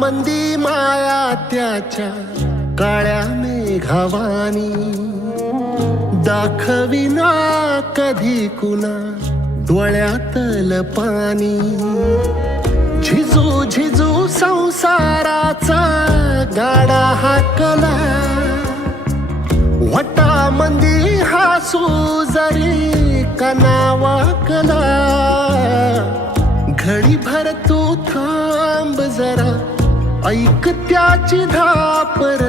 मंदी माया त्याच्या काळ्या मेघावानी, दाखविना कधी कुणा डोळ्यातल पाणी. झिजू झिजू संसाराचा गाडा हाकला, वटामंदी हासू जरी कना वाकला. घडी भर तू थांब जरा, ऐक त्याची धापर,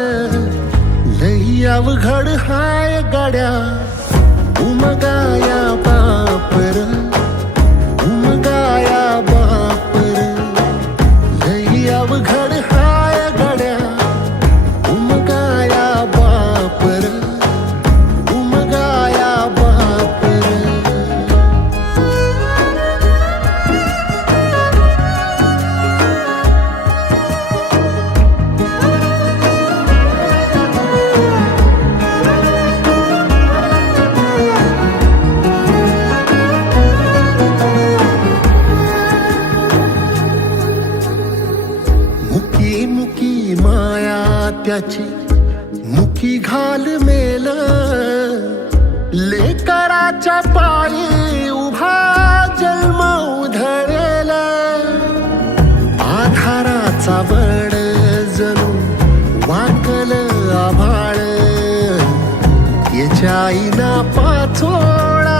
लई अवघड हाय गड्या उमगाया बापर, उमगाया बापर. लई अवघड हाय गड्या उमगाया बापर, उमगाया बापर. मुकी मुकी माया त्याची मुकी घाल मेल, लेकराच्या पायी उभा जन्म उधळेल. आधाराचा बळ जणू वाकल आभाळ, याच्या आईना पाचोळा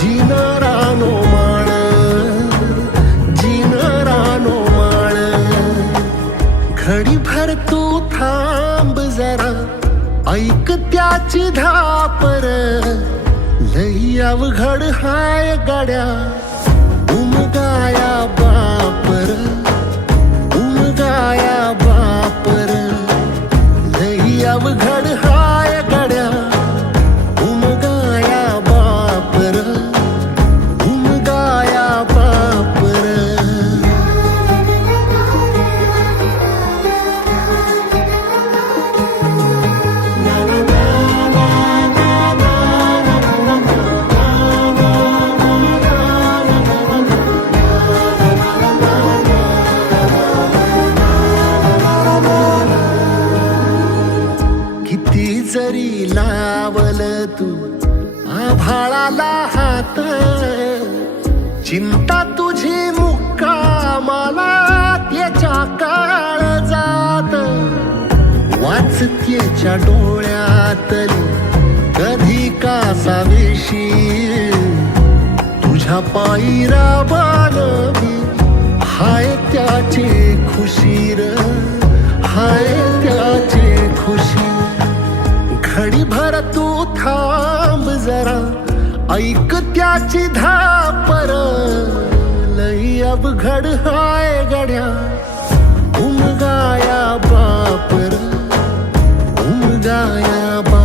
जिनरानो माळ, जिनरानो माळ. घडी भर तू थांब जरा, ऐक त्याची धापर, लई अवघड हाय गड्या उमगाया बापर, उमगाया बापर. लई अवघड हाय गड्या उमगाया बापर, उमगाया बापर. किती जरी लावल तू आभाळाला हात, चिंता तुझी मुक्कामाला त्याच्या काळजात. वाचतेच्या डोळ्यातली कधी कासावेशी, तुझ्या पायी राबान मी हाय त्याचे खुशीर, हाय त्याचे खुशी. घडी भर तू थांब जरा, ऐक त्याची धापर, लई अवघड हाय गड्या उमगाया बापर, उमगाया बापर.